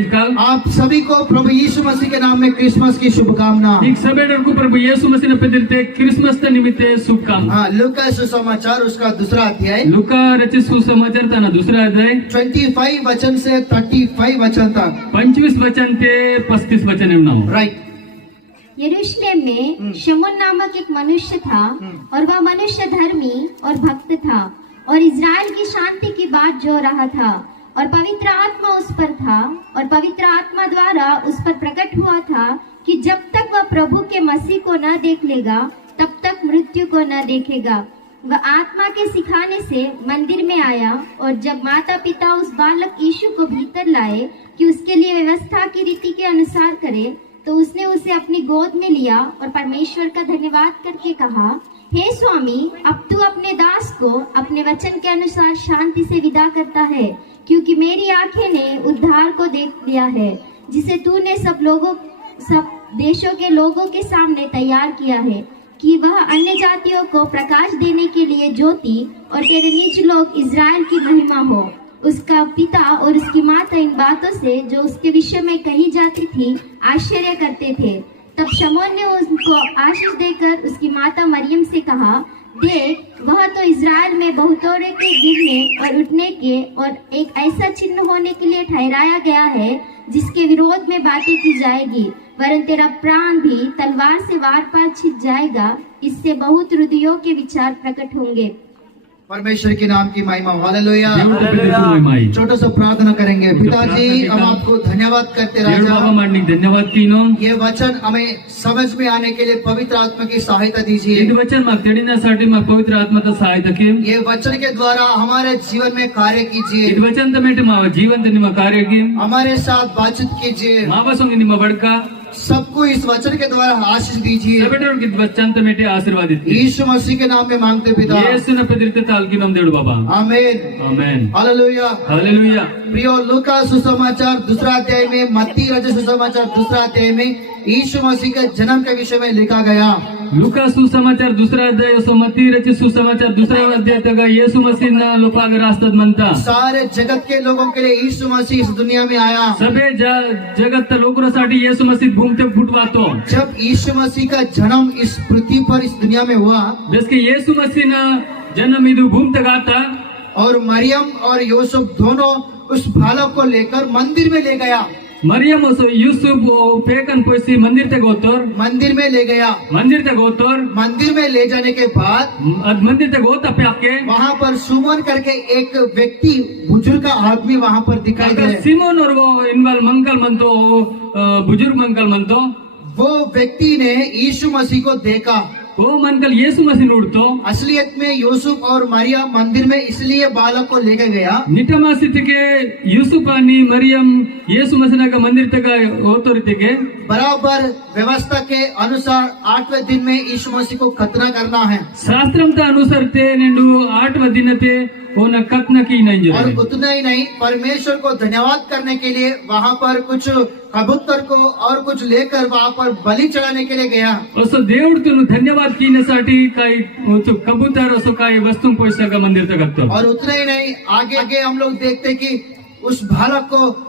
आप सभी को प्रभु यीशु मसीह के नाम में क्रिसमस की शुभकामना। ಈಗ ಸಭೆಯವರಿಗೂ ಪ್ರಭು ಯೇಸು ಮसीह ಪೆದಿರ್ತೆ ಕ್ರಿಸ್ಮಸ್ ನಿಮಿತ್ತೆ ಶುಭಕಾಮना। हाँ, लूका सुसमाचार उसका दूसरा अध्याय, लूका रचित सुसमाचार तना दूसरा अध्याय 25 वचन से 35 वचन तक। 25 वचन ते 35 वचन एवं राइट। यरूशलेम में शमून नामक एक मनुष्य था और वह मनुष्य धर्मी और भक्त था और इज़राइल की शांति की बात जो रहा था और पवित्र आत्मा उस पर था और पवित्र आत्मा द्वारा उस पर प्रकट हुआ था कि जब तक वह प्रभु के मसीह को न देख लेगा तब तक मृत्यु को न देखेगा। वह आत्मा के सिखाने से मंदिर में आया और जब माता पिता उस बालक यीशु को भीतर लाए कि उसके लिए व्यवस्था की रीति के अनुसार करे, तो उसने उसे अपनी गोद में लिया और परमेश्वर का धन्यवाद करके कहा, हे स्वामी, अब तू अपने दास को अपने वचन के अनुसार शांति से विदा करता है, क्योंकि मेरी आंखें ने उद्धार को देख लिया है जिसे तूने सब देशों के लोगों के सामने तैयार किया है, कि वह अन्य जातियों को प्रकाश देने के लिए ज्योति और तेरे निज लोग इज़राइल की महिमा हो। उसका पिता और उसकी माता इन बातों से जो उसके विषय में कही जाती थी आश्चर्य करते थे। तब शमौन ने उसको आशीष देकर उसकी माता मरियम से कहा, देख, वह तो इज़राइल में बहुतों के गिरने और उठने के और एक ऐसा चिन्ह होने के लिए ठहराया गया है जिसके विरोध में बातें की जाएगी, वरन तेरा प्राण भी तलवार से वार पार छिप जाएगा। इससे बहुत हृदयों के विचार प्रकट होंगे। परमेश्वर के नाम की महिमा। हालेलुया। हालेलुया। छोटा सा प्रार्थना करेंगे। पिताजी, हम आपको धन्यवाद करते राजा, धन्यवाद तीनों। ये वचन हमें समझ में आने के लिए पवित्र आत्मा की सहायता दीजिए। ये वचन माग तेड़ीसाठी माग पवित्र आत्मा का सहायता की। ये वचन के द्वारा हमारे जीवन में कार्य कीजिए। ये वचन तमेट माव जीवन ते निमा कार्य की। हमारे साथ बातचीत कीजिए। मावा संग निमा बड़का सबको इस वचन के द्वारा आशीष दीजिए। सबेटर की वचन तमेटे आशीर्वादित की। यीशु मसीह के नाम में मांगते पिता। यीशु ने पवित्र ताल की नाम देड़ो बाबा। आमीन। आमीन। हालेलुया। हालेलुया। प्रियो, लूका सुसमाचार दूसरा अध्याय में, मत्ती रचित सुसमाचार दूसरा अध्याय में यीशु मसीह के जन्म के विषय में लिखा गया। लूका सुसमाचार दूसरा अध्याय मत्ती रचित सुसमाचार दूसरा अध्याय तक यीशु मसीह ना लोकाग रास्तद म्हणता। सारे जगत के लोगों के लिए यीशु मसीह इस दुनिया में आया। सबे जगत लोकांसाठी यीशु मसीह भूमि फुटवातो। जब यीशु मसीह का जन्म इस पृथ्वी पर इस दुनिया में हुआ, जिसके यीशु मसीह ना जन्म इधु भूमि तक आता और मरियम और यूसुफ दोनों उस बालक को लेकर मंदिर में ले गया। मरियम यूसुफ पेकन पोसी मंदिर तक गोतोर। मंदिर में ले गया। मंदिर तक गोतोर। मंदिर में ले जाने के बाद मंदिर तक गोता पे वहाँ पर सुमन करके एक व्यक्ति, बुजुर्ग का आदमी वहाँ पर दिखाई दे। सिमोन और वो इनवाल मंगल मनतो, बुजुर्ग मंगल मनतो। वो व्यक्ति ने यीशु मसीह को देखा। वो मंगल यीशु मसीह नोड़तो। असलियत में यूसुफ और मरियम मंदिर में इसलिए बालक को लेकर गया। निटमासित के यूसुफ आणि मरियम यीशु मसीह का मंदिर तक होतोरिते के बराबर व्यवस्था के अनुसार 8वें दिन में यीशु मसीह को खतना करना है। शास्त्रम के अनुसार ते निंडू 8वें दिन ते ओना खतना की नहीं। और उतना ही नहीं, परमेश्वर को धन्यवाद करने के लिए वहाँ पर कुछ कबूतर को और कुछ लेकर वहाँ पर बलि चढ़ाने के लिए गया। असो దేవుడు तुनु धन्यवाद कीण्यासाठी काही कबूतर असो काही वस्तू पैसा का मंदिर तक करतो। और उतना ही नहीं, आगे आगे हम लोग देखते कि उस बालक को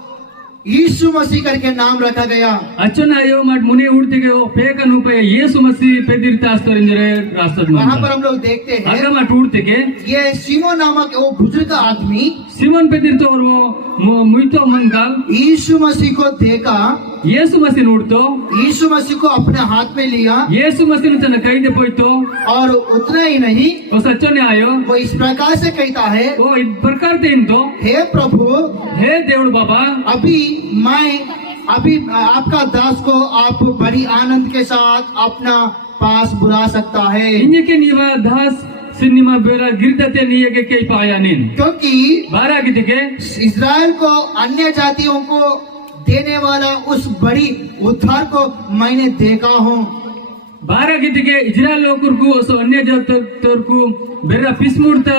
यीशु मसीह करके नाम रखा गया। अचना यो मट मुने उड़ते के पेकन उपय यीशु मसीह पेदिरता आस्तोरिंजरे रास्तद में। वहाँ पर हम लोग देखते हैं आगे मट उड़ते के ये सिमोन नामक वो बुजुर्ग आदमी सिमोन पेदिरतो और वो मुइतो मंगल यीशु मसीह को देखा। यीशु मसीह उड़तो। यीशु मसीह को अपने हाथ में लिया। यीशु मसीह ने कहीं दे पोइतो। और उतना ही नहीं, वो सच्चो ने आयो। वो इस प्रकार से कहता है, वो इस प्रकार देन तो, हे प्रभु, हे देवड़ बाबा, अभी आपका दास को आप बड़ी आनंद के साथ अपना पास बुला सकता है। इनके निवा दास सिनेमा बेरा गिरते नहीं है के पाया नहीं, क्योंकि 12 की के इज़राइल को अन्य जातियों को देने वाला उस बड़ी उद्धार को मैंने देखा हूँ। 12 की के इज़राइल लोगों को असो अन्य जातियों को बेरा पिस्मुड़ता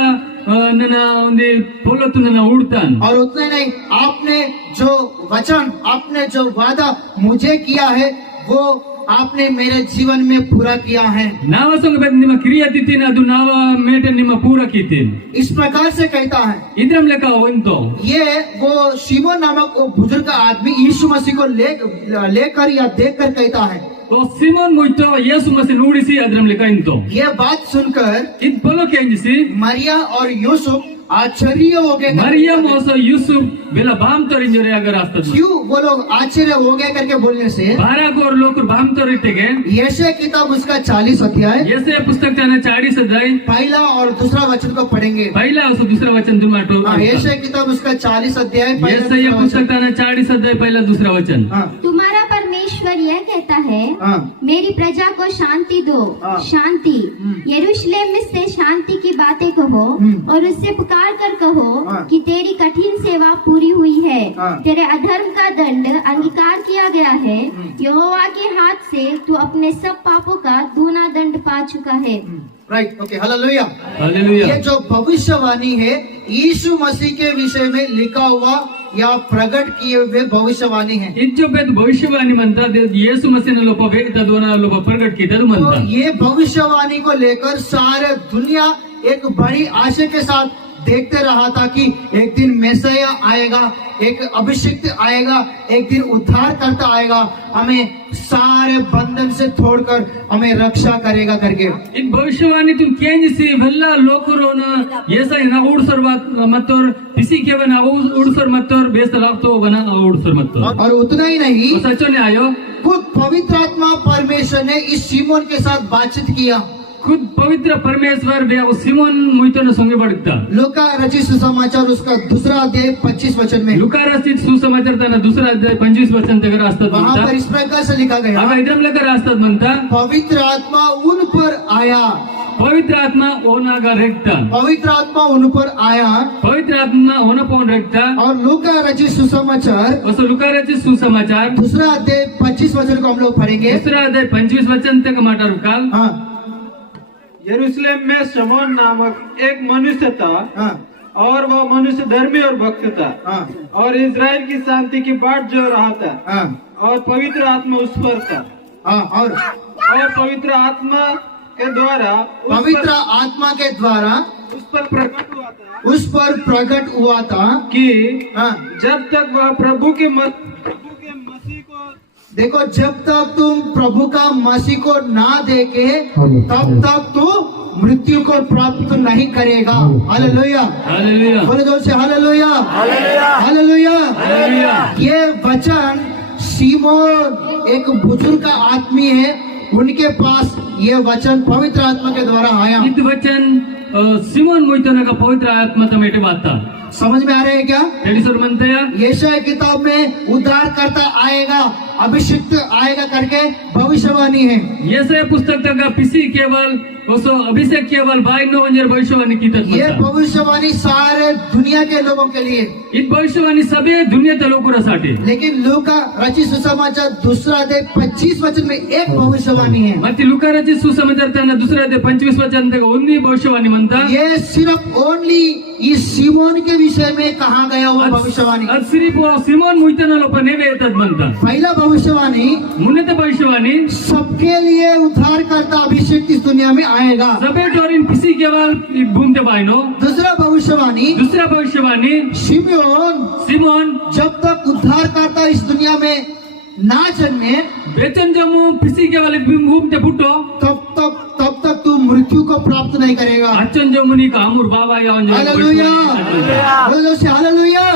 नना उन्हें बोलो तो नना उड़तान। और उतने नहीं, आपने जो वचन, आपने जो वादा मुझे किया है वो आपने मेरे जीवन में पूरा किया है। नावा संग बेद निमा क्रिया तिथि ना दु नावा मेटे निमा पूरा कीते। इस प्रकार से कहता है। इधरम लेका हो इन तो ये वो शिमोन नामक वो बुजुर्ग आदमी मसीह को लेकर या देखकर कहता है। ಸಿಮೋನ್ ಮುಯ್ತೋ ಯೇಸು ಮಸಿ ನೂಡಿಸಿ ಅದ್ರಮ್ಲೆ ಕೈಂತೋ ये बात सुनकर ಇದ್ ಪೊಲೋ ಕೆಂಜಿಸಿ मरिया और यूसुफ आश्चर्य हो गए। ಮರಿಯಂ ಓಸ ಯೂಸುಫ್ ಬೆಲ ಬಾಮ್ ತೋರಿಂಜರೆ ಅಗರ ಆಸ್ತದ क्यों वो लोग आश्चर्य हो गए करके बोलने से, ಬಾರಾಗೋರ್ ಲೋಕರು ಬಾಮ್ ತೋರಿಟ್ಟಿಗೆ यशायाह किताब उसका 40 अध्याय ಯೆಶಯ ಪುಸ್ತಕ ಚಾನ 40 ಅಧ್ಯಾಯ पहला और दूसरा वचन को पढ़ेंगे। पहिला और दूसरा वचन दुमाटो यशायाह किताब उसका 40 अध्याय यशाया पुस्तक ಚಾನ 40 अध्याय पहिला दूसरा वचन। हाँ तुम्हारा परमेश्वर यह कहता है, हाँ मेरी प्रजा को शांति दो, हाँ। शांति। यरूशलेम में से शांति की बातें कहो और उससे पुकार कर कहो हाँ। कि तेरी कठिन सेवा पूरी हुई है, हाँ। तेरे अधर्म का दंड अंगीकार किया गया है। यहोवा के हाथ से तू अपने सब पापों का दूना दंड पा चुका है। Right, okay, hallelujah. हालेलुया। ये जो भविष्यवाणी है यीशु मसीह के विषय में लिखा हुआ या प्रकट किए हुए भविष्यवाणी है। इज्जो बेद भविष्यवाणी म्हणता येसु मसीह ने लोप वेद दोना लोप प्रकट की तद तो म्हणता ये भविष्यवाणी को लेकर सारे दुनिया एक बड़ी आशा के साथ देखते रहा था कि एक दिन मैसिया आएगा, एक अभिषिक्त आएगा, एक दिन उद्धार करता आएगा, हमें सारे बंधन से छोड़कर हमें रक्षा करेगा करके। इन भविष्यवाणीतून केंजिसी भल्ला लोकरोन येसाय ना उडसर मत्तोर पिसी के बना उडसर मत्तोर बेस लागतो बना उडसर मत्तोर और उतना ही नहीं, सचो ने आयो खुद पवित्र आत्मा परमेश्वर ने इस सीमोन के साथ बातचीत किया। खुद पवित्र परमेश्वर बे सिमोन मुइतो ने संगे बडता लूका रचित सुसमाचार उसका दूसरा अध्याय 25 वचन में, लुका रचित सुसमाचार तना दुसरा अध्याय 25 वचन तक असतात वहाँ म्हणता पर इस प्रकार से लिखा गया, आगा इदम लकर असतात म्हणता पवित्र आत्मा उन पर आया, पवित्र आत्मा ओनागा रेक्ता पवित्र आत्मा उन पर आया। पवित्र आत्मा ओना पौन रेक्ता और लूका रचित सुसमाचार असो लुका रचित सुसमाचार दूसरा अध्याय 25 वचन को हम लोग पढ़ेंगे। दूसरा अध्याय 25 वचन तक माटार काल हाँ यरूशलेम में शमौन नामक एक मनुष्य था हाँ और वह मनुष्य धर्मी और भक्त था हाँ और इज़राइल की शांति की बाट जो रहा था हाँ और पवित्र आत्मा उस पर था हाँ और पवित्र आत्मा के द्वारा पवित्र आत्मा के द्वारा उस पर प्रकट हुआ था प्रकट हुआ था कि हाँ जब तक वह प्रभु के मसीह को देखो, जब तक तुम प्रभु का मसीह को ना देखे तब तक तू मृत्यु को प्राप्त नहीं करेगा। हालेलुया, हालेलुया बोले जोर से हालेलुया, हालेलुया। ये वचन सीमोन एक बुजुर्ग का आदमी है, उनके पास ये वचन पवित्र आत्मा के द्वारा आया। इद वचन सिमोन मुइतो का पवित्र आत्मा तमेटे बाता समझ में आ रहे हैं क्या? तेलीसर मनतया यशायाह किताब में उद्धार करता आएगा, अभिषिक्त आएगा करके भविष्यवाणी है। येसाया पुस्तक तक पिसी केवल उसो अभिषेक केवल बाई नो अंजर भविष्यवाणी की तक ये भविष्यवाणी सारे दुनिया के लोगों के लिए, इन भविष्यवाणी सभी दुनिया के लोगों साठी लेकिन लूका रचित सुसमाचार दूसरा अध्याय 25 वचन में एक भविष्यवाणी है। मत्ती लुका रचित सुसमाचार तना दुसरा अध्याय 25 वचन तक उन्नी भविष्यवाणी म्हणता ये सिर्फ ओनली इस सीमोन के विषय में कहा गया हुआ भविष्यवाणी। अद सिर्फ सिमोन मुइतना लोप नेवे येतात म्हणता पहला भविष्यवाणी मुन्ने ते भविष्यवाणी सबके लिए उद्धार करता अभिषेक इस दुनिया में आएगा। सबे टोरिन पिसी केवल घूमते बायनो। दूसरा भविष्यवाणी, दूसरा भविष्यवाणी सिमोन जब तक उद्धार करता इस दुनिया में ना जन्मे बेचन जमो पिसी केवल घूमते फुटो तब तक तू मृत्यु को प्राप्त नहीं करेगा। अचन जमुनी का अमूर बाबा या हालेलुया, हालेलुया।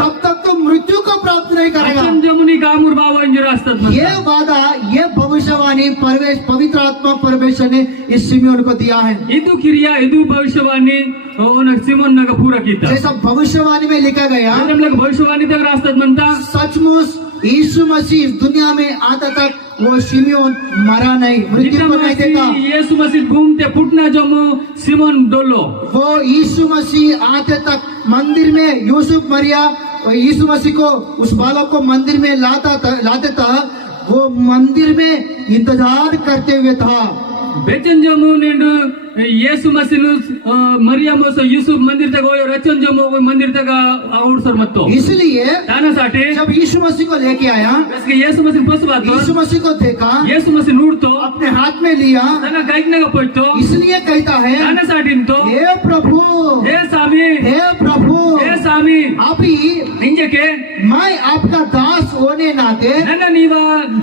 तब तक तू मृत्यु को प्राप्त नहीं करेगा। अचन जमुनी का अमूर बाबा इंजर असतात ये वादा, ये भविष्यवाणी पवित्र आत्मा परमेश्वर ने इस सिमोन को दिया है। इदु क्रिया इदु भविष्यवाणी ओन सिमोन नग पूरा कीता जैसा भविष्यवाणी में लिखा गया, मतलब भविष्यवाणी तक असतात म्हणता सचमुच यीशु मसीह इस दुनिया में आता तक वो सिमोन मरा नहीं, मृत्यु को नहीं देखा। यीशु मसीह घूमते फुटना जमो सिमोन डोलो वो यीशु मसीह आते तक मंदिर में यूसुफ मरिया यीशु मसीह को उस बालक को मंदिर में लाते था, वो मंदिर में इंतजार करते हुए था। बेचन जमो नेंडु यीशु मसीह मरियम सो यूसुफ मंदिर तक होयो रचन जमो मंदिर तक आउट सर मत्तो इसलिए तानासाठी जब यीशु मसीह को लेके आया, इसके यीशु मसीह पसबातो यीशु मसीह को देखा, यीशु मसीह नूरतो अपने हाथ में लिया, तना गाइकने का पोइतो इसलिए कहता है तानासाठी तो हे प्रभु, हे स्वामी हे प्रभु, हे स्वामी अभी इंजके मैं आपका दास होने नाते नन्न नीव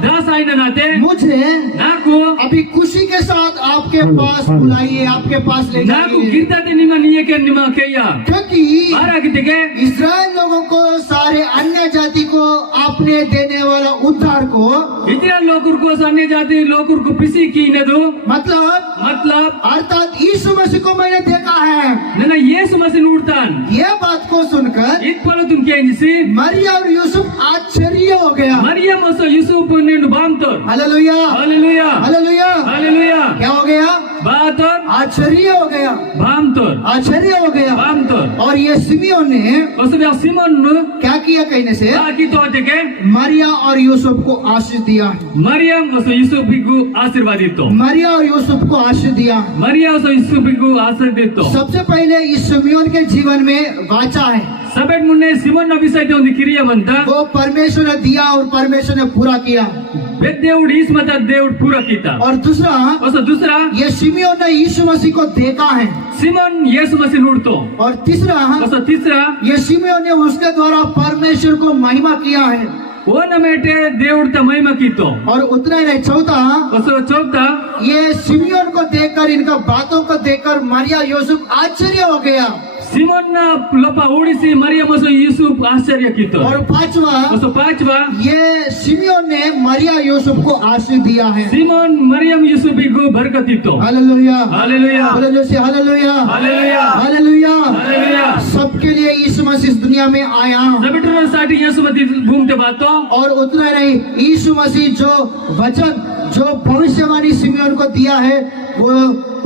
दास आयन नाते मुझे नाकु अभी खुशी के साथ आपके पास बुलाइए, आपके पास ले नाकु जाइए, कीर्तते निम नियके निम केया क्योंकि बारागितेगे इस्राएल लोगों को, सारे अन्य जाति को आपने देने वाला उद्धार को, इजराइल लोकुर को अन्य जाति लोकुर को पिसी की नदु मतलब अर्थात यीशु मसीह को मैंने देखा है। नन्न येसु मसीह नूडतान ये बात को सुनकर इत्पलो तुम केंजिसी मरिया और यूसुफ आश्चर्य हो गया। मरियम ओसो यूसुफ निंड बामतोर हालेलुया, हालेलुया हालेलुया। हालेलुया क्या हो गया? बातोर आश्चर्य हो गया, बामतोर आश्चर्य हो गया। बामतोर और ये सिमियोन ने ओसो सिमोन क्या किया कहने से बाकी तो देखे मरिया और यूसुफ को आशीष दिया, मरियम ओसो यूसुफ को आशीर्वादित तो मरिया और यूसुफ को आशीष दिया। मरिया ओसो यूसुफ को आशीर्वादित तो सबसे पहले इस सिमियोन के जीवन में वाचा है, सबेट मुन्ने सिमोन न विषय तो क्रिया बनता वो परमेश्वर ने दिया और परमेश्वर ने पूरा किया। देवुड इस मत देवुड पूरा कीता और दूसरा, ओसो दूसरा ये सिमियोन ने यीशु मसीह को देखा है। सिमोन येसु मसीह नूडतो और तीसरा, ओसो तीसरा ये सिमियोन ने उसके द्वारा परमेश्वर को महिमा किया है। वो नमेटे देवुड त महिमा कीतो और उतना ही नहीं, चौथा, ओसो चौथा ये सिमियोन को देखकर, इनका बातों को देखकर मरिया यूसुफ आश्चर्य हो गया। सिमोन न लोपा उड़ीसी मरियम ओसो यूसुफ आश्चर्य कीतो और पांचवा, ओसो पांचवा ये सिमियोन ने मरिया यूसुफ को आशीष दिया है। सिमोन मरियम यूसुफ को बरकत दीतो हालेलुया, हालेलुया हालेलुया, हालेलुया, हालेलुया हालेलुया। हालेलुया सबके लिए यीशु मसीह इस दुनिया में आया। सबेटर साठी येसु मसीह घूमते बातो और उतना ही नहीं, यीशु मसीह जो वचन, जो भविष्यवाणी सिमियोन को दिया है, वो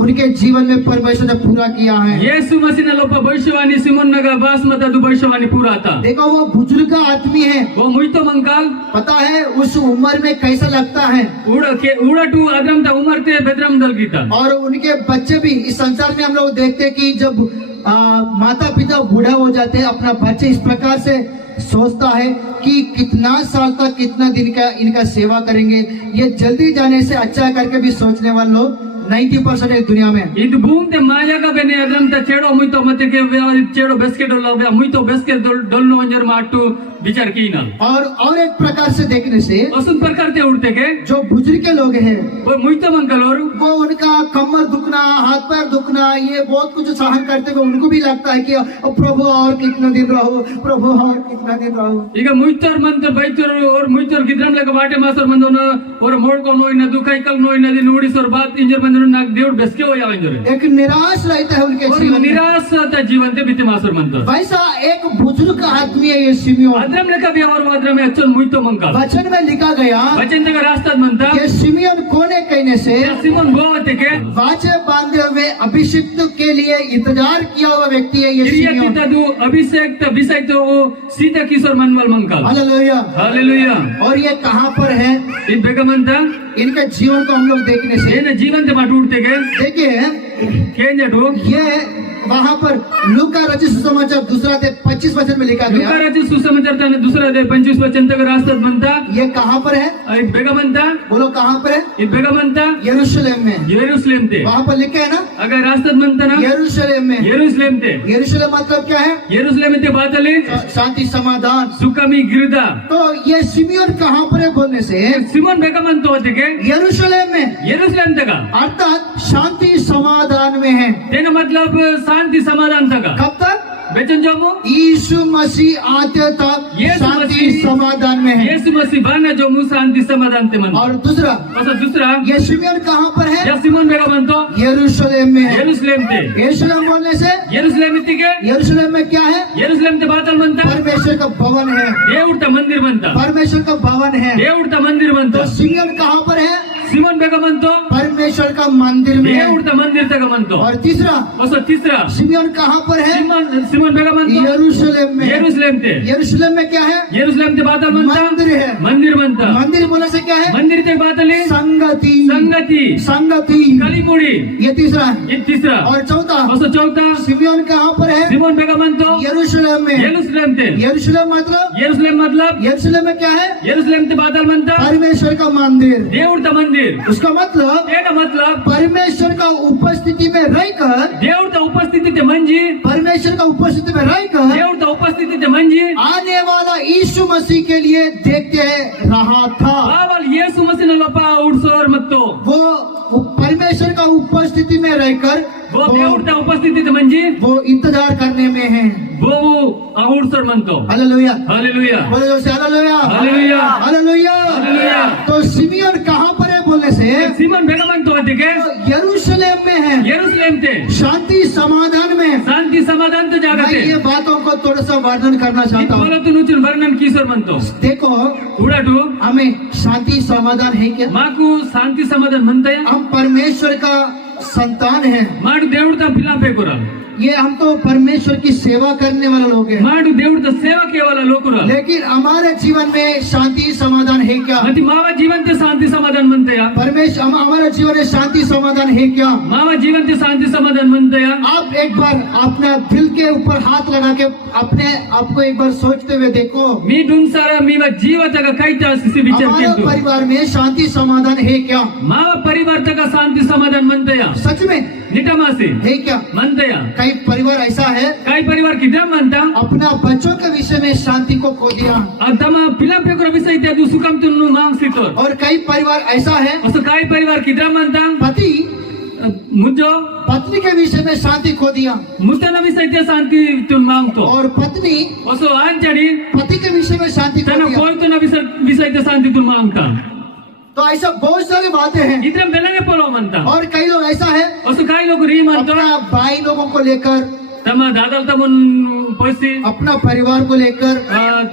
उनके जीवन में परमेश्वर ने पूरा किया है। येसु मसीह ने लोपा भविष्यवाणी सिमोन नगा बास मता दु भविष्यवाणी पूरा था। देखो वो बुजुर्ग आदमी है, वो मुइतो मंकाल पता है उस उम्र में कैसा लगता है। उड़टू आदम ता उमर ते बेदरम दल गीता और उनके बच्चे भी, इस संसार में हम लोग देखते हैं कि जब माता पिता बूढ़ा हो जाते हैं, अपना बच्चे इस प्रकार से सोचता है कि कितना साल तक, कितना दिन का इनका सेवा करेंगे। ये जल्दी जाने से अच्छा करके भी सोचने वाले लोग 90% है दुनिया में। ಇದು ಭೂಮಿ ಮಾಯಾಗ ಬೆನೆ ಅದ್ರಂತ ಚೇಡೋ ಮುಯ್ತೋ ಮತ್ತೆ ಚೇಡೋ ಬೆಸ್ಕೆ ಡೊಲ್ಲ ಮುಯ್ತೋ ಬೆಸ್ಕೆ ಡೊಲ್ಲು ಒಂಜರ್ ಮಾಟು विचार की ना। और एक प्रकार से देखने से उस प्रकार से उड़ते के जो बुजुर्ग के लोग हैं, वो मुइतो मंगलोर वो उनका कमर दुखना, हाथ पैर दुखना, ये बहुत कुछ सहन करते हुए उनको भी लगता है कि प्रभु और कितना दिन रहो, प्रभु और कितना दिन रहो। ಈಗ ಮುಯ್ತೋರ್ ಮಂತ ಬೈತೋರ್ और ಮುಯ್ತೋರ್ ಗಿದ್ರಂ ಲೆಕ ಬಾಟೆ ಮಾಸರ್ ಮಂದೋನ और मोड़को नोइना दुखाइकल नोइना ದಿ ನುಡಿಸೋರ್ ಬಾತ್ ಇಂಜರ್ ಮಂದನ ನಾಕ್ ದೇವ್ರ ಬೆಸ್ಕೆ ಹೋಯ ಇಂಜರ್ एक निराश रहता है उनके जीवन में, निराश ता जीवन ते बिते मासर मंत वैसा एक बुजुर्ग आदमी है ये सिमियोन। अद्रम लेका भी और वाद्रम में अच्छा मुइतो मंगल वचन में लिखा गया, वचन तक रास्ता मंता ये सिमियोन कोने कहने से सिमोन गोवते के वाचे बांधे हुए अभिषिक्त के लिए इंतजार किया हुआ व्यक्ति है ये क्रिया सिमियोन। कितदु अभिषेक विषय तो सीता किशोर मनमल मंगल हालेलुया, हालेलुया। और ये कहाँ पर है? इन बेगमंता इनके जीवन को हम लोग देखने से ಏನ ಜೀವಂತ ಮಾಡು ಉಡ್ತೆ के देखिए, ಕೇಂಜಟು ये वहाँ पर लूका रचित सुसमाचार दूसरा अध्याय 25 वचन में लिखा गया। लुकाराची सुसमाचार त्याने दुसरा अध्याय 25 वचन तक रास्तात म्हणता ये कहाँ पर है? इन बेगमंता बोलो कहाँ पर है? इन बेगमंता यरूशलेम में। यरूशलेम ते वहाँ पर लिखे है ना, अगर रास्तात म्हणता ना यरूशलेम में। यरूशलेम ते यरूशलेम मतलब क्या है? यरूशलेम ते बातले शांति, समाधान। सुकमी गिरदा तो ये सिमियोन कहाँ पर है बोलने से सिमोन बेगमंत होते के यरूशलेम में, यरूशलेम तक अर्थात शांति समाधान में है। तेना मतलब शांति समाधान तक कब तक? बेचन जमो यीशु मसीह आते तक यीशु शांति मसीह- समाधान में है। यीशु मसीह बाना जो मु शांति समाधान ते मन और दूसरा, और दूसरा ये सिमियोन कहाँ पर है? या सिमोन बेगमंतो यरूशलेम में है। यरूशलेम ते यरूशलेम बोलने से यरूशलेम इतिके यरूशलेम में क्या है? यरूशलेम ते बातल म्हणता परमेश्वर का भवन है, देवुडता मंदिर म्हणता परमेश्वर का भवन है। देवुडता मंदिर तो म्हणता सिमियोन कहाँ पर है? सिमोन बेगमंतो परमेश्वर का मंदिर में है। देवुडता मंदिर तक म्हणतो और तीसरा, और तीसरा सिमियोन कहाँ पर है? सिमोन बेगमंतो यरूशलेम में। यरूशलेम ते यरूशलेम में क्या है? यरूशलेम ते बातल म्हणता मंदिर है। मंदिर म्हणता मंदिर बोलने से क्या है? मंदिर ते बातले संगति, संगति संगति। कलिमुड़ी ये तीसरा है। ये तीसरा और चौथा, और चौथा सिमियोन कहाँ पर है? सिमोन बेगमंतो यरूशलेम में। यरूशलेम ते यरूशलेम मतलब, यरूशलेम मतलब यरूशलेम में क्या है? यरूशलेम ते बातल म्हणता परमेश्वर का मंदिर। देवुडता मंदिर उसका मतलब तेना का मतलब परमेश्वर का उपस्थिति में रहकर, देवता उपस्थिति ते मंजी परमेश्वर का उपस्थिति में रहकर देवता उपस्थिति ते मंजी आने वाला यीशु मसीह के लिए देखते रहा था। बाबल येसु मसीह लोपा उड़सोर मत्तो वो परमेश्वर का उपस्थिति में रहकर वो देवता उपस्थिति ते मंजी वो इंतजार करने में है। वो उड़सोर मंतो हालेलुया, हालेलुया बोलो जोर से हालेलुया, हालेलुया हालेलुया। हालेलुया। तो सिमियोन कहाँ पर है बोलने से सीमन बेगमंतो अधिके यरूशलेम में है, यरूशलेम ते शांति समाधान में। शांति समाधान तो मैं जागते ये बातों को थोड़ा सा वर्णन करना चाहता हूँ। बोलो तू नुचुन वर्णन कीसोर मंतो देखो, उड़ाटू हमें शांति समाधान है क्या? माकू शांति समाधान मनतया हम परमेश्वर का संतान हैं। माडू देवता फिलापे कोराल ये हम तो परमेश्वर की सेवा करने वाले लोग हैं, माडू देवता सेवा केवल लोकुराल लेकिन हमारे जीवन में शांति समाधान है क्या? मती मावा जीवन ते शांति समाधान मनतया परमेश्वर हमारे जीवन में शांति समाधान है क्या? मावा जीवन ते शांति समाधान मनतया आप एक बार अपना दिल के ऊपर हाथ लगा के अपने आपको एक बार सोचते हुए देखो, मी ढूंढसारा मीवा जीवता का कायता सिसी विचार हमारे केंतु परिवार में शांति समाधान है क्या? मावा परिवार का शांति समाधान मनतया सच में निटमासे है क्या? मनतया कई परिवार ऐसा है काय परिवार किदा मनता अपना बच्चों के विषय में शांति को खो दिया, अदमा फिलापे कोरा विषय ते दुसुकम तुन्नु मांगसितो और कई परिवार ऐसा है असो काय परिवार किदा मनता पति मुझो पत्नी के विषय में शांति खो दिया, मुतना विषय ते शांति तुन मांगतो और पत्नी असो आंचड़ी पति के विषय में शांति खो तना दिया। कोई तो ना विषय ते शांति तुन मांगता तो ऐसा बहुत सारी बातें हैं। इतने बेलंगे पोलो मनता और कई लोग ऐसा है असो काय लोग री मनतो अपना भाई लोगों को लेकर, तमा दादल तमुन पैसे अपना परिवार को लेकर,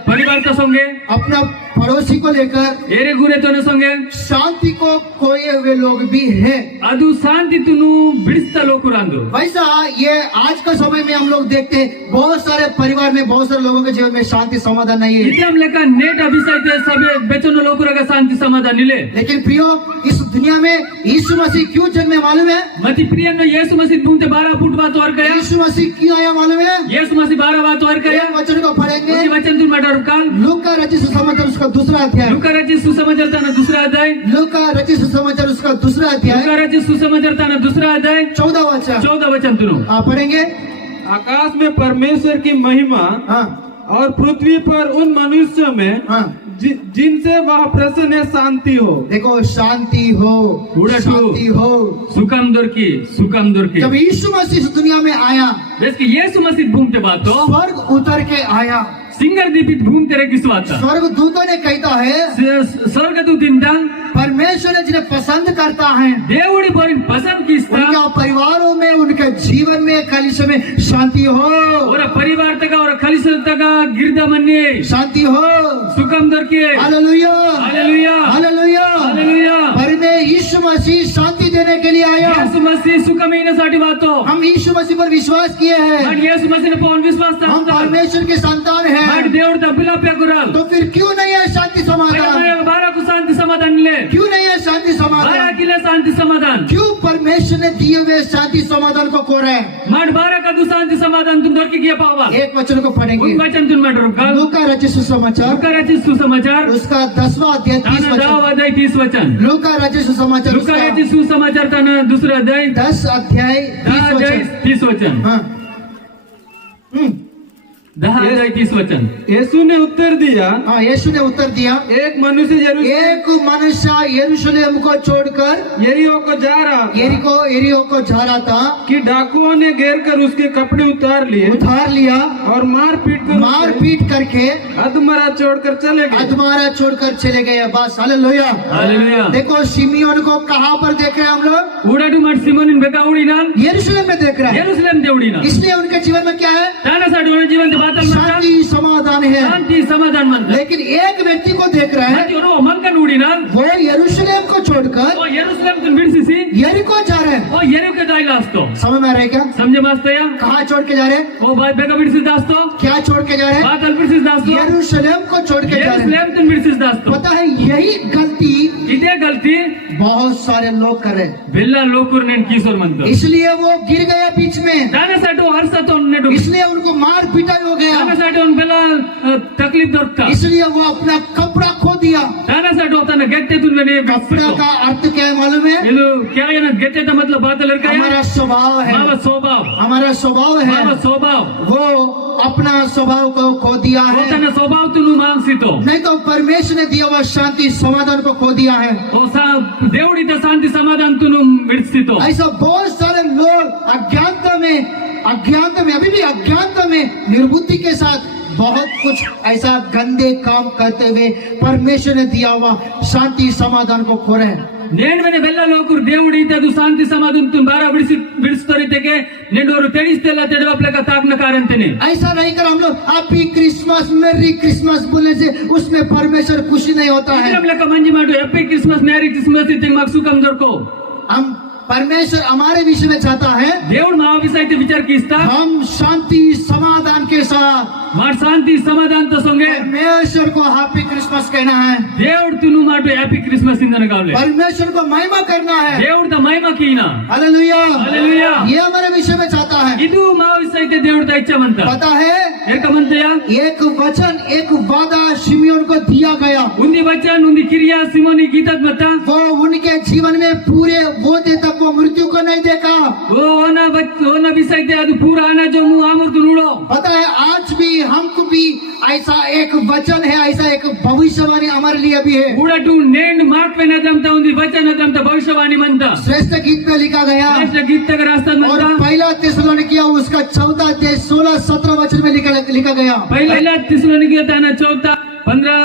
परिवार का संगे अपना पड़ोसी को लेकर एरे गुरे तो न संगे शांति को खोए हुए लोग भी हैं। अदु शांति तुनु बिड़स्ता लोकुरांदो वैसा ये आज का समय में हम लोग देखते हैं, बहुत सारे परिवार में बहुत सारे लोगों के जीवन में शांति समाधान नहीं है। इतम लेका नेट अभिषय ते सबे बेचनो लोकुरा का शांति समाधान निले लेकिन प्रियो, इस दुनिया में यीशु मसीह क्यों जन्मे मालूम है? मति प्रिय न यीशु मसीह भूमते 12 फुट बात और गया यीशु मसीह क्यों आया मालूम है? यीशु मसीह 12 बात और गया एक वचन को पढ़ेंगे, उसी वचन तुम मटर काल लूका रचित सुसमाचार उसका दूसरा अध्याय, लुका रचित सुसमाचार तना दूसरा अध्याय लूका रचित सुसमाचार उसका दूसरा अध्याय लुका रचित सुसमाचार तना दूसरा अध्याय 14 वचन 14 वचन तुनु पढ़ेंगे। आकाश में परमेश्वर की महिमा हाँ और पृथ्वी पर उन मनुष्यों में हाँ, जिनसे वह प्रसन्न है शांति हो। देखो शांति हो, उड़टू। शांति हो। सुकम दुर्की जब यीशु मसीह इस दुनिया में आया, बेस कि यीशु मसीह भूमते बातो स्वर्ग उतर के आया। सिंगर दीपित भूमते रे किसवाता स्वर्ग दूतों ने कहता है स्वर्ग दूतिंदा परमेश्वर ने जिन्हें पसंद करता है देवड़ी बोरिन पसंद किस्ता उनका परिवारों में, उनके जीवन में, कलिसिया में शांति हो, और परिवार तक और खलिस तक गिरदा मन्ने शांति हो। सुकम दरके हालेलुया, हालेलुया हालेलुया। हालेलुया परमे यीशु मसीह शांति देने के लिए आया। यीशु मसीह सुकमीनसाठी वातो हम यीशु मसीह पर विश्वास किए हैं, पण यीशु मसीह ने पौन विश्वास हम था परमेश्वर के संतान हैं, पण देवड़ तपिला पे कुराल तो फिर क्यों नहीं है शांति समाधान? 12 को शांति समाधान मिले क्यों नहीं है शांति 12 समाधान? किले शांति समाधान क्यों परमेश्वर ने दिए हुए शांति समाधान को खो रहे हैं? माड 12 का दु शांति समाधान तुम दर की किया पावा एक वचन को पढ़ेंगे, उन वचन तुम मटर काल लूका रचित सुसमाचार लुका रचित सुसमाचार उसका 10वां अध्याय 30 ताना दाव वचन। अध्याय 30 वचन लूका रचित सुसमाचार लुका उसका रचित सुसमाचार ताना दूसरा अध्याय 10 अध्याय 30 अध्याय वचन। 30 वचन हाँ 10 अध्याय 30 वचन यीशु ने उत्तर दिया, हाँ, यीशु ने उत्तर दिया, एक मनुष्य एक मनुष्य यरूशलेम को छोड़कर यरीहो को जा रहा था यरीहो को जा रहा था कि डाकुओं ने घेर कर उसके कपड़े उतार लिए उतार लिया और मार पीट करके अधमरा छोड़कर चले गए। अधमारा छोड़कर चले गए। बस हालेलुया। हालेलुया देखो शिमियोन को कहाँ पर देख रहे हैं हम लोग? उडाडू मठ सिमोनिन बेका उडीनाल यरूशलेम में देख रहे हैं, यरूशलेम देवडीना इसलिए उनके जीवन में क्या है? तानासाठी उन जीवन ते बातल म्हणतात शांति समाधान है। शांती समाधान म्हणतात लेकिन एक व्यक्ति को देख रहे हैं, मती उनो मंकन उडीनाल वो यरूशलेम को छोड़कर ओ यरूशलेम तुन बिडसिसी यरीको जा रहे हैं। ओ येरू के जायला असतो समझ में आ रहा है क्या? समजे मास्तया कहाँ छोड़ के जा रहे हैं? ओ बाय बेका बिडसिस दास्तो क्या छोड़ के जा रहे हैं? बातल बिडसिस दास्तो यरूशलेम को छोड़ के जा रहे हैं। यरूशलेम तुन बिडसिस दास्तो पता है यही गलती इते गलती बहुत सारे लोग कर रहे हैं, बेल्ला लोकुर नेन किशोर म्हणतो इसलिए वो गिर गया बीच में, तानासाठी हरसतो नेडू इसलिए उनको मार पिटाई हो गया, तानासाठी उन बेला तकलीफ दरता इसलिए वो अपना कपड़ा खो दिया, तानासाठी तन गेट्टे तुमने कपड़ा का अर्थ क्या है मालूम है? ಇದು क्या है ना गेट्टे का मतलब बात लड़का है हमारा स्वभाव है, मावा स्वभाव हमारा स्वभाव है। मावा स्वभाव वो अपना स्वभाव को खो दिया वो है, तन स्वभाव तुनु मांगसितो नहीं तो परमेश्वर ने दिया हुआ शांति समाधान को खो दिया है। దేవుడిత శాంతి సమాధానం तुनु मिर्सितो ऐसा बहुत सारे लोग अज्ञानता में अभी भी अज्ञानता में निर्बुद्धि के साथ बहुत कुछ ऐसा गंदे काम करते हुए परमेश्वर ने दिया हुआ शांति समाधान को खो रहे हैं। నేను వెన వెళ్ళలోకురు దేవుడు ఇతదు శాంతి సమాధానం బార బిడిస్తోరిತೆಗೆ ನೆಂಡವರು ತಿಳಿಸ್ತೆಲ್ಲ ತೆಡವಪ್ಲಕ ತಾಕ್ನ ಕಾರಂತನೆ ऐसा नहीं कर हम लोग हैप्पी क्रिसमस मेरी क्रिसमस बोलने से उसमें परमेश्वर खुशी नहीं होता है। ಇದ್ರಮ್ಲಕ ಮಂಜಿ ಮಾಡು ಹ್ಯಾಪಿ ಕ್ರಿಸ್ಮಸ್ ಮ್ಯಾರಿ ಕ್ರಿಸ್ಮಸ್ ಇತ್ತೆ ಮಾಕ್ ಸುಖಂ ದೊರಕೋ हम परमेश्वर हमारे विषय में चाहता है దేవుడు మా విషయ అయితే విచార కిస్తా हम शांति समाधान के साथ మా శాంతి సమాధానంతో సంగే परमेश्वर को हैप्पी क्रिसमस कहना है, దేవుడు తిను మాటు హ్యాపీ క్రిస్మస్ ఇందన కావలే परमेश्वर को महिमा करना है। దేవుడు ద మహిమ కీనా हालेलुया, हालेलुया ये हमारे विषय में चाहता है। ಇದು మా విషయ అయితే దేవుడు ద ఇచ్చమంత पता है ఏకమంతయ एक वचन एक वादा शिमियोन को दिया गया, ఉంది వచन ఉంది క్రియా సిమోని గీతత్ మత वो उनके जीवन में पूरे होते तक वो मृत्यु को नहीं देखा। ಓನ ವಿಷಯ అయితే ಅದು ಪೂರ ಆನ ಜಮ್ಮು ಆಮರ್ತು ನೋಡೋ पता है आज भी हमको भी ऐसा एक वचन है, ऐसा एक भविष्यवाणी हमारे लिए भी है। ಕೂಡಟು ನೇಣು ಮಾಕ್ವೆನ ಜಂತ ఉంది ವಚನ ಜಂತ ಭವಿಷ್ಯವಾಣಿ ಮಂತ श्रेष्ठ गीत में लिखा गया ಶ್ರೇಷ್ಠ ಗೀತಕ ರಾಸ್ತದ और ಮಂತ पहला थिस्सलुनीकियों उसका 14 अध्याय 16-17 वचन में लिखा गया। पहिला तिसलोनिके ताना 14-15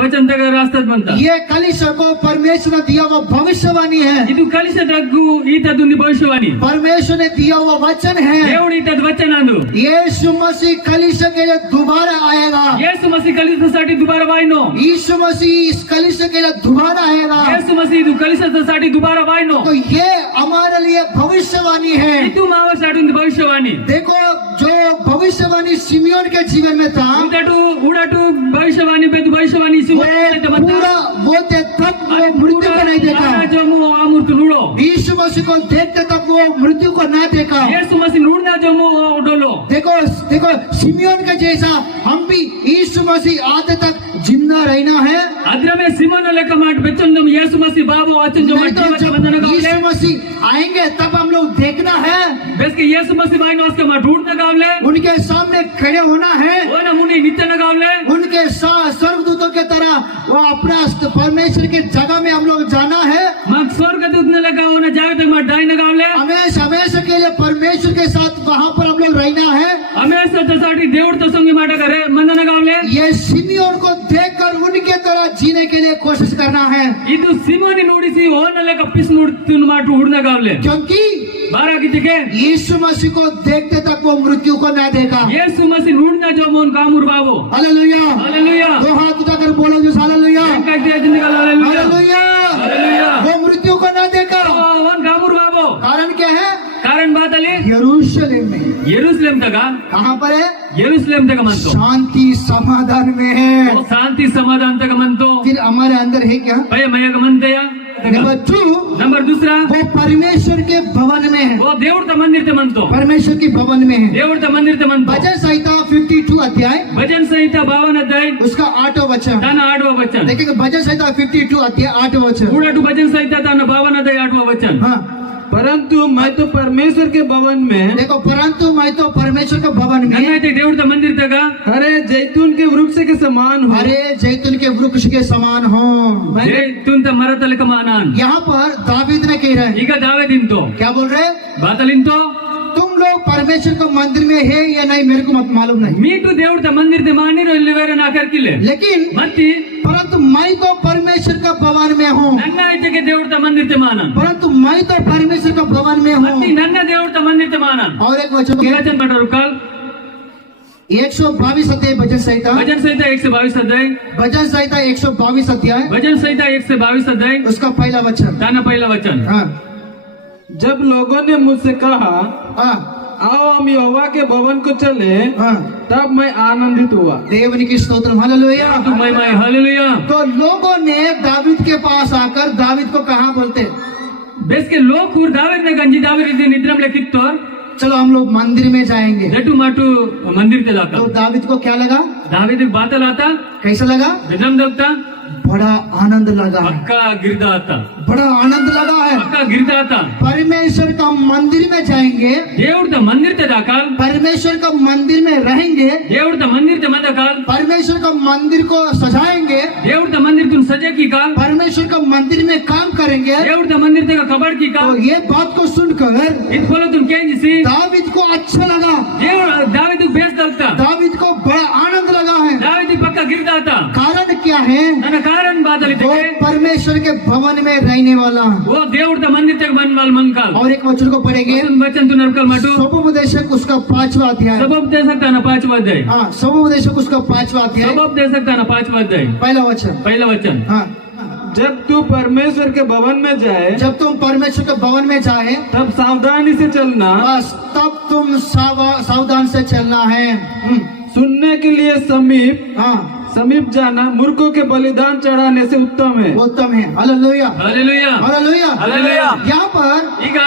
वचन तक रास्तद ಮಂತ ये कलीसिया को परमेश्वर ने दिया हुआ भविष्यवाणी है, ಇದು ಕಲಿಸದಗ್ಗು ಈತದುಂದಿ ಭವಿಷ್ಯವಾಣಿ परमेश्वर ने दिया हुआ वचन है। దేవుడు ఈತದ ವಚನ ಅಂದು यीशु मसीह कलीसिया के लिए दोबारा आएगा, ಯೇಸು ಮಸೀ ಕಲಿಸसाठी दुबारा वायनो यीशु मसीह इस कलीसिया के लिए दोबारा आएगा। ಯೇಸು ಮಸೀ ಇದು ಕಲಿಸसाठी दुबारा वायनो तो ये हमारे लिए भविष्यवाणी है। ಇದು ಮಾವಸಾಡಿ ಒಂದು ಭವಿಷ್ಯವಾಣಿ देखो जो भविष्यवाणी सिमियोन के जीवन में था ಉಡಟು ಉಡಟು ಭವಿಷ್ಯವಾಣಿ ಬೇದು ಭವಿಷ್ಯವಾಣಿ वो पूरा होते तक वो मृत्यु को नहीं देखा। ಜಮ್ಮು ಆಮೂರ್ತು ನೋಡೋ यीशु मसीह को देखते तक वो मृत्यु को न देखा। ಯೇಸು ಮಸೀ ನೋಡ್ನ ಜಮ್ಮು ಡೋಲೋ देखो देखो सिमियोन के जैसा हम भी यीशु मसीह आते तक जिंदा रहना है। ಅದ್ರಮೇ ಸಿಮೋನ ಲೆಕ್ಕ ಮಾಡಿ ಬೆಚ್ಚಂದಮ್ ಯೇಸು ಮಸೀ ಬಾಬು ಅಚನ್ ಜಮ್ಮ नहीं तो ಜೀವನ जब ಬಂಧನ गावले यीशु मसीह आएंगे तब हम लोग देखना है, बेस के यीशु मसीह वायनो उसके मा ढूंढना गावले उनके सामने खड़े होना है, ओना मुनि नित्य न गावले उनके साथ स्वर्गदूतों के तरह वो अपना परमेश्वर की जगह में हम लोग जाना है। मग स्वर्ग दूतने लगा ओना जागे तक मा डाई न गावले हमेशा हमेशा के लिए परमेश्वर के साथ वहाँ पर हम लोग रहना है। हमेशा तसाठी देवड़ तो संगी माटा करे मंदन गावले ये सिमियोन को देखकर उनके तरह जीने के लिए कोशिश करना है, ಇದು ಸಿಮೋನಿ ನೋಡಿಸಿ ಓನ ಲೆಕ್ಕ ಪಿಸ್ ನೋಡ್ತಿನ ಮಾಟು ಹುಡ್ನ गावले क्योंकि बारा गितिके यीशु मसीह को देखते तक वो मृत्यु को न देखा। ಯೇಸು ಮಸೀ ನೋಡ್ನ जो मोन कामुर बाबू हालेलुया, हालेलुया दो हाथ उठाकर बोलो जो हालेलुया, कहते जिंदगी हालेलुया हालेलुया। हालेलुया वो मृत्यु को न देखा। ओन कामुर बाबू कारण क्या है? कारण बात अली यरूशलेम में। ಯೆರೂಸಲೇಮ್ ತಗ कहाँ पर है? ಯೆರೂಸಲೇಮ್ ತಗ ಮಂತು शांति समाधान में है। वो शांति समाधान तक मंतो फिर हमारे अंदर है क्या? भय मयग मंतया नंबर 2 नंबर दूसरा वो परमेश्वर के भवन में है, वो దేవుడి ತ मंदिर ते मंतो परमेश्वर के भवन में है। దేవుడి ತ मंदिर ते मंतो भजन संहिता 52 अध्याय भजन संहिता 52 अध्याय उसका 8वां वचन ताना 8वां वचन देखिए। भजन संहिता 52 अध्याय 8वां वचन। पूरा भजन संहिता ताना 52 अध्याय 8वां वचन हाँ परंतु मैं तो परमेश्वर के भवन में देखो, परंतु मैं तो परमेश्वर के भवन में नन्नैते దేవుడి త मंदिर तक हरे जैतून के वृक्ष के समान हूँ। हरे जैतून के वृक्ष के समान हूँ। जैतून ತ ಮರತಲಕ ಮಾನಾನ್ यहाँ पर दावीद ने कह रहे हैं, ಈಗ ದಾವೀದಿಂತೋ क्या बोल रहे हैं? ಬಾತಲಿಂತೋ तुम लोग परमेश्वर के मंदिर में है या नहीं मेरे को मालूम नहीं, మీకు దేవుడి ತ मंदिर ते ಮಾನಿರೋ ಇಲ್ಲಿ ಬೇರೆ ನಾ ಕರ್ಕಿಲ್ಲ लेकिन मत्ती परंतु मैं तो परमेश्वर का भवन में हूँ। ನನ್ನ ಐತೆಗೆ దేవుడి ತ मंदिर ते ಮಾನನ್ परंतु मैं तो परमेश्वर का भवन में मत्ती हूँ। ನನ್ನ దేవుడి ತ मंदिर ते मानन और एक वचन वचन पढ़ो कल 122 अध्याय भजन संहिता भजन संहिता 122 अध्याय भजन संहिता 122 अध्याय भजन संहिता 122 अध्याय उसका पहला वचन। ताना पहला वचन हाँ जब लोगों ने मुझसे कहा हाँ आओ हम यहोवा के भवन को चले, हाँ तब मैं आनंदित हुआ। దేవుని की स्तोत्र हालेलुया। तू महिमा हालेलुया तो लोगों ने दावीद के पास आकर दावीद को कहा बोलते, बेस के लोग दावीद ने गंजी दावीद निद्रम लेकित्तोर चलो हम लोग मंदिर में जाएंगे। जटू माटू मंदिर ते तो जाता दाविद को क्या लगा, दावीद बातल आता कैसा लगा, गजम दलता बड़ा आनंद लगा है, पक्का गिरदा आता, बड़ा आनंद लगा है। पक्का गिरदा आता। परमेश्वर का मंदिर में जाएंगे, దేవుడితో మందిర్ ते दाकाल, परमेश्वर का मंदिर में रहेंगे, దేవుడితో మందిर ते मदकाल, परमेश्वर का मंदिर को सजाएंगे, దేవుడితో మందిर तुम सजे की काल, परमेश्वर का मंदिर में काम करेंगे। దేవుడితో మందిर ते कबड़ की तो काल। ये बात को सुनकर ఇది ఫోలో तुम కేం చేసి दाविद को अच्छा लगा, దేవుడు దావీదు బేస్ దల్తా, दाविद को बड़ा आनंद लगा है। దావీదు పక్కా గిరదా आता। कारण क्या है, తన కారణం బాధలు वो ఇతకే परमेश्वर के भवन में रहने वाला। ఓ దేవుడితో మందిर ते मन वाल मन काल। और एक वचन को पढ़ेंगे, वचन तू नरकल माटू स्वोपदेशक उसका 5वां अध्याय। सबब दे सकता ना 5वां अध्याय, हाँ, स्वोपदेशक उसका 5वां अध्याय, सबब दे सकता ना 5वां अध्याय, पहला वचन। पहला वचन। हाँ, जब तू परमेश्वर के भवन में जाए जब तुम परमेश्वर के भवन में जाए, तब सावधानी से चलना, बस तब तुम सावधान से चलना है। सुनने के लिए हाँ, समीप जाना मूर्खों के बलिदान चढ़ाने से उत्तम है। वो उत्तम है। हालेलुया, हालेलुया, हालेलुया, हालेलुया। यहाँ पर ಈಗ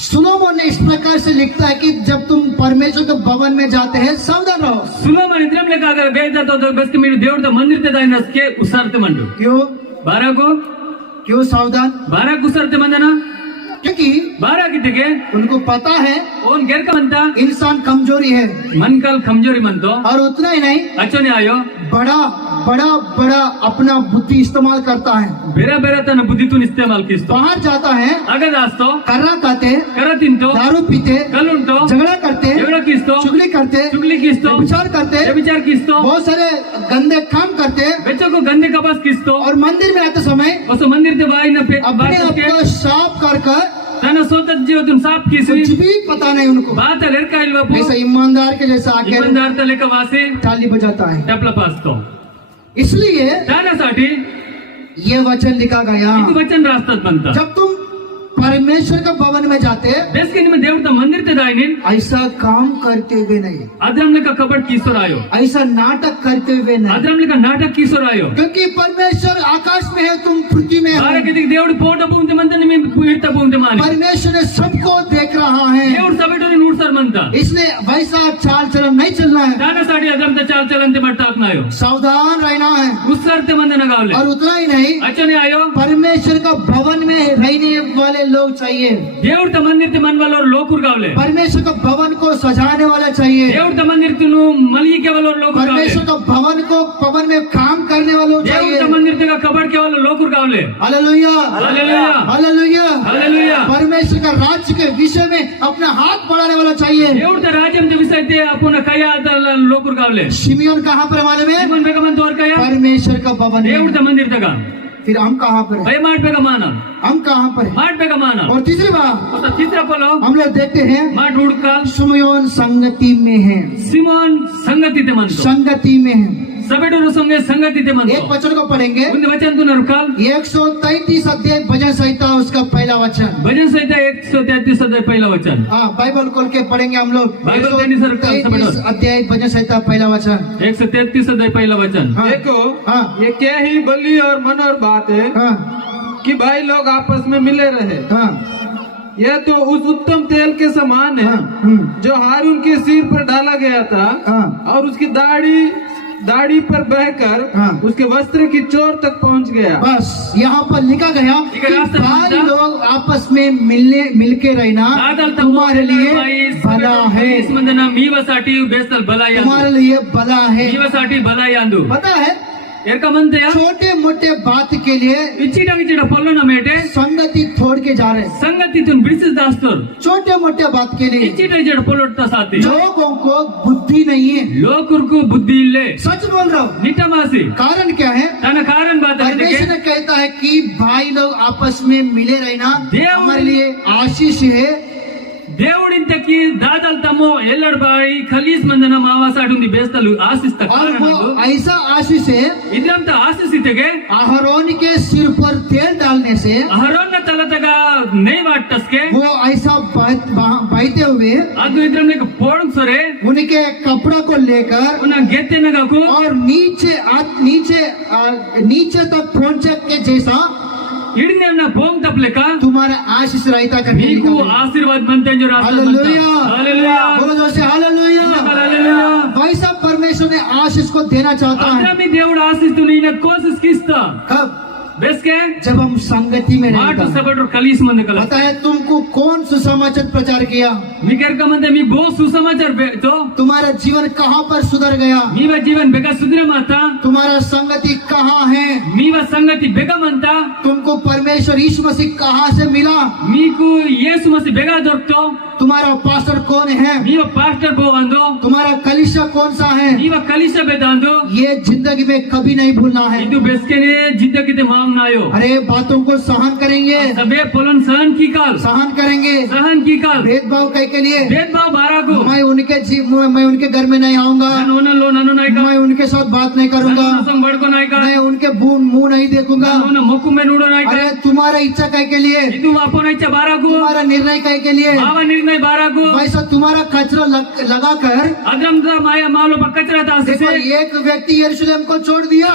सुलोमोन ने इस प्रकार से लिखता है कि जब तुम परमेश्वर के भवन में जाते हैं सावधान रहो। సులోమన్ ఇంద్రం లేక అగర్ గై जातो तो बस कि మీరు దేవుడితో మందిర్ దాయిన के उसरते मंडु क्यों, 12 को क्यों सावधान, 12 उसरते मंदना क्योंकि 12 गितके उनको पता है ओन गेर का मनता इंसान कमजोरी है, मन कल कमजोरी मन तो और उतना ही नहीं, अच्छो ने आयो बड़ा बड़ा बड़ा अपना बुद्धि इस्तेमाल करता है। बेरा बेरा तन बुद्धि तुन इस्तेमाल किस्तो बाहर जाता है, अगर दास्तो कर्रा खाते, करा तिंतो दारू पीते, कलुंटो झगड़ा करते, एवढा किस्तो चुगली करते, चुगली किस्तो विचार करते, ये विचार किस्तो बहुत सारे गंदे काम करते, बच्चों को गंदे कपास किस्तो और मंदिर में आते समय उसो मंदिर ते बाई न पे अपने बात आप के को साफ कर कर तन सोतत जीव तुम साफ किसी कुछ भी पता नहीं उनको, बात लड़का इल्वा ऐसा ईमानदार के जैसा आके ईमानदार तले का वासी ताली बजाता है। टपला पासतो इसलिए त्यासाठी ये वचन लिखा गया, एक वचन रास्तात बनता जब तुम परमेश्वर के भवन में जाते बेस के निमे देवता मंदिर ते दायनिन ऐसा काम करते हुए नहीं, अद्रमले का कपड़ किसोर आयो, ऐसा नाटक करते हुए नहीं, अद्रमले का नाटक किसोर आयो क्योंकि परमेश्वर आकाश में है, तुम पृथ्वी में हो। बारे के दिक देवड पोट पूंते मंतन में पीड़ता पूंते मानी परमेश्वर ने सबको देख रहा है, देवड सबेटोरी नूर सर मनता इसलिए वैसा चाल चलन नहीं चलना है, त्यासाठी अद्रम ते चाल चलन ते मटताक नायो सावधान रहना है। उसर ते मंदन गावले और उतना ही नहीं, अच्छा ने आयो परमेश्वर का भवन में रहने वाले लोग चाहिए, देवड ते मंदिर ते मनवाल और लोकुर गावले परमेश्वर का भवन को सजाने वाला चाहिए, देवड ते मंदिर तुनु मली के वालो लोकुर गावले, परमेश्वर का भवन को भवन में काम करने वाले लोग देवड चाहिए। ते मंदिर ते का कपड़ के वालो लोकुर गावले। हालेलुया, हालेलुया, हालेलुया, हालेलुया। परमेश्वर का राज्य के विषय में अपना हाथ बढ़ाने वाला चाहिए। देवड ते राज्यम ते विषय ते आपण कया लोकुर गावले। शिमियोन कहाँ पर मालूम है, जीवन बेगमन तोर कया परमेश्वर का भवन देवड है। ते मंदिर ते का फिर हम कहाँ पर है, भय माट बेगा माना, हम कहाँ पर है। माट बेगा माना और तीसरी बात आता तीसरा पलो हम लोग देखते हैं माट उड़का शिमियोन संगति में है, सिमोन संगति ते मनतो संगति में है। सबेटोर संगे संगति ते एक मनतो वचन को पढ़ेंगे, उन वचन तू नरकाल 133 अध्याय भजन संहिता उसका पहला वचन। भजन संहिता 133 अध्याय पहिला वचन। हाँ, बाइबल खोल के पढ़ेंगे हम लोग। बाइबल देनी सर, 133 अध्याय भजन संहिता पहला वचन। 133 अध्याय पहिला वचन। हाँ, देखो हाँ, ये क्या ही बली और मन और बात है हाँ, कि भाई लोग आपस में मिले रहे। हाँ, यह तो उस उत्तम तेल के समान है हाँ, जो हारून के सिर पर डाला गया था हाँ, और उसकी दाढ़ी पर बहकर हाँ। उसके वस्त्र की चोर तक पहुंच गया। बस यहाँ पर लिखा गया ठीक कि है, रास्ता भाई बनता। लोग आपस में मिलके रहना दादल तुम्हारे लिए भला है, मंदना मीवासाठी बेसल भलाई तुम्हारे लिए भला है। मीवासाठी भलाई आंदू पता है, एरका म्हणते या छोटे मोटे बात के लिए इचिटा इचिटा फॉलो ना मेटे संगति छोड़ के जा रहे हैं। संगतीतून बिरसिस दास्तर छोटे मोटे बात के लिए इचिटा इचिटा फॉलोटा साथी लोगों को बुद्धि नहीं है, लोकुरको बुद्धि इल्ले सच बोल रहा हूँ। निटमासी कारण क्या है, तन कारण बात परमेश्वर ने कहता है कि भाई लोग आपस में मिले रहना देव- हमारे लिए आशीष है। దేవుడింతకి దాదల్ తమో ఎల్లడబాయి ఖలీస్ మందన మావాసాడుంది బేస్తలు ఆశిస్త और కారణలు वो ऐसा आशीष है, ఇదంతా ఆశిసితేగే अहरोन के सिर पर तेल डालने से అహరోన్న తలతగా నెయ్యి వాట్టస్కే वो ऐसा बहते हुए ಅದು ಇದ್ರಮ್ಲೆಕ పోడం సరే उनके कपड़ों को लेकर ఉన్న గెత్తెనగకు और नीचे तक पहुंचे के जैसा इडने ना पोंग तपलेका तुम्हारा आशीष रहता करने मीकु आशीर्वाद मनते जो रास्ता हालेलुया हालेलुया बोलो जोर से हालेलुया हालेलुया वैसा परमेश्वर ने आशीष को देना चाहता है अद्रामी దేవుడు ఆశిస్తున్న కోసిస్ కిస్తా कब बेसके जब हम संगति में మాట रहते हैं सबट कलीस मंद कला पता है तुमको कौन सुसमाचार प्रचार किया मीकर का मंदे मी बहुत सुसमाचार तो तुम्हारा जीवन कहाँ पर सुधर गया मीवा जीवन बेगा सुधरे माता तुम्हारा संगति कहाँ है मीवा संगति बेगा मनता तुमको परमेश्वर यीशु मसीह कहाँ से मिला मीकु येसु मसीह बेगा दొరకतो तुम्हारा पास्टर कौन है मीवा पास्टर बोवंदो तुम्हारा कलीसिया कौन सा है मीवा कलीसिया बेदांदो ये जिंदगी में कभी नहीं भूलना है ಇದು बेसकेने जिंदगी ते मांग नायो अरे बातों को सहन करेंगे सबे पोलन सहन की काल सहन करेंगे सहन की काल भेदभाव कह के लिए भेदभाव बाराको मैं उनके घर में नहीं आऊंगा नोनलो ननु नायका मैं उनके साथ बात नहीं करूंगा संग बड़को नायका मैं उनके मुंह नहीं देखूंगा नोन मोकु में नूडो नायका अरे तुम्हारा इच्छा कह के लिए ಇದು ಅಪನ ಇಚ್ಛೆ ಬಾರಾಕು तुम्हारा निर्णय कह के लिए ಭಾವ ನಿರ್ಣಯ ಬಾರಾಕು वैसा तुम्हारा कचरा लगा कर अदम दा माया मालो पक्कचरा तासे देखो एक व्यक्ति यरूशलेम को छोड़ दिया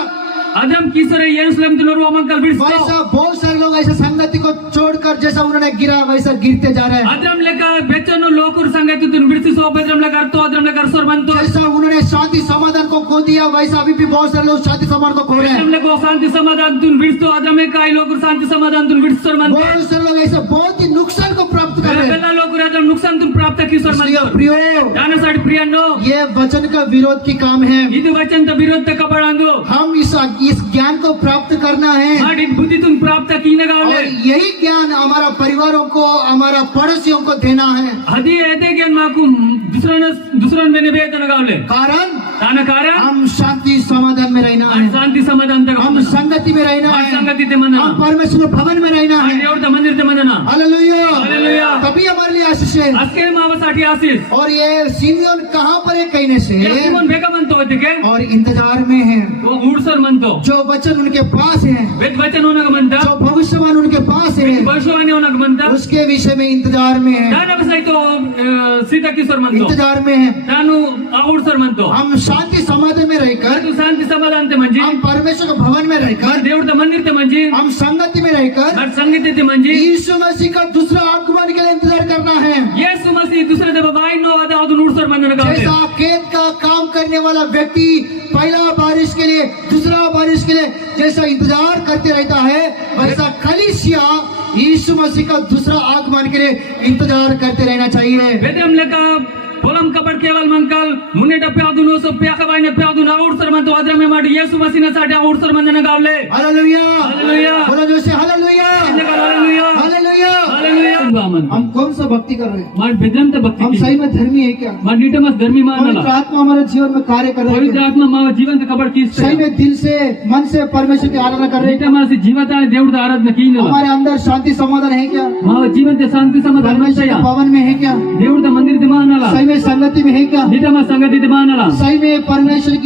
अदम किसरे यरूशलेम तुनो रोमंकल बिड़सो वैसा बहुत सारे लोग ऐसे संगति को छोड़कर जैसा उन्होंने गिरा वैसा गिरते जा रहे हैं अदम लेका बेचनो लोकुर संगति तुन बिड़सिसो बेदम लेका तो अदम लेका सोर बनतो जैसा उन्होंने शांति समाधान को खो दिया वैसा अभी भी बहुत सारे लोग शांति समाधान को खो रहे हैं बेदम लेको शांति समाधान तुन बिड़सो अदम में काय लोकुर शांति समाधान तुन बिड़सोर बनतो बहुत सारे लोग ऐसा बहुत ही नुकसान को प्राप्त कर रहे हैं बेला लोकुर अदम नुकसान तुन प्राप्त किसोर इसलिए बनतो प्रियो दानसाड प्रियनो ये वचन का विरोध की काम है ಇದು ವಚನ ತ ವಿರೋಧ ಕಪಡಾಂದು हम इस ज्ञान को प्राप्त करना है ಮಾಡಿ ಬುದ್ಧಿ ತುನ್ ಪ್ರಾಪ್ತ कीनगावले और यही ज्ञान हमारा परिवारों को हमारा पड़ोसियों को देना है అది ఏదే ज्ञान మాకు दुसरन में बेतनगावले कारण ताना कारण हम शांति समाधान में रहना है शांति समाधान तक हम संगति में रहना है संगति ते मनना हम परमेश्वर भवन में रहना है देवड़ ता मंदिर ते मनना हालेलुया हालेलुया तभी हमारे लिए आशीष है अस्के मावसाठी आशीष और ये सिमियोन कहाँ पर है कहने से सिमोन बेगा मनतो होते और इंतजार में है वो उड़सर मनतो जो वचन उनके पास है वेद वचन होनग मनता जो भविष्यवाणी उनके पास है भविष्यवाणी होनग मनता उसके विषय में इंतजार में है दानव सहितो सीता किशोर मनतो इंतजार में है तानु उड़सर मनतो हम शांति समाधान में रहकर तू शांति समाधान ते मंजी हम परमेश्वर के भवन में रहकर देवड़ ता मंदिर ते मंजी हम संगति में रहकर और संगीत ते मंजी यीशु मसीह का दूसरा आगमन के लिए इंतजार करना है यीशु मसीह दूसरे दे बाई नो आदा उन उड़सर मनन गावले जैसा खेत का काम करने वाला व्यक्ति पहला बारिश के लिए दूसरा बारिश के लिए जैसा इंतजार करते रहता है वैसा कलीसिया यीशु मसीह का दूसरा आगमन के लिए इंतजार करते रहना चाहिए वेदम लेका पोलम कपड़ केवल मंकल मुने डप्यादु नो सो प्याका बाइने प्यादु ना उड़सर मन तो अदर में माडी यीशु मसीह ने साडा उड़सर मनन गावले हालेलुया हालेलुया बोलो जोर से हालेलुया हालेलुया हालेलुया हालेलुया हम कौन सा भक्ति कर रहे हैं मार बेदम त भक्ति हम सही में धर्मी है क्या मार नीटमस धर्मी मानला पवित्र आत्मा हमारे जीवन में कार्य कर रहे पवित्र हैं आत्मा माव जीवन ते कपड़ कीस सही में दिल से मन से परमेश्वर की आराधना कर रहे हैं नीटमस जीवता देवड़ आराधना कीनला हमारे अंदर शांति समाधान है क्या माव जीवन ते शांति समाधान परमेश्वर के भवन में है क्या देवड़ मंदिर ते मानला सही में संगति में है क्या नीटमस संगति ते मानला सही में परमेश्वर की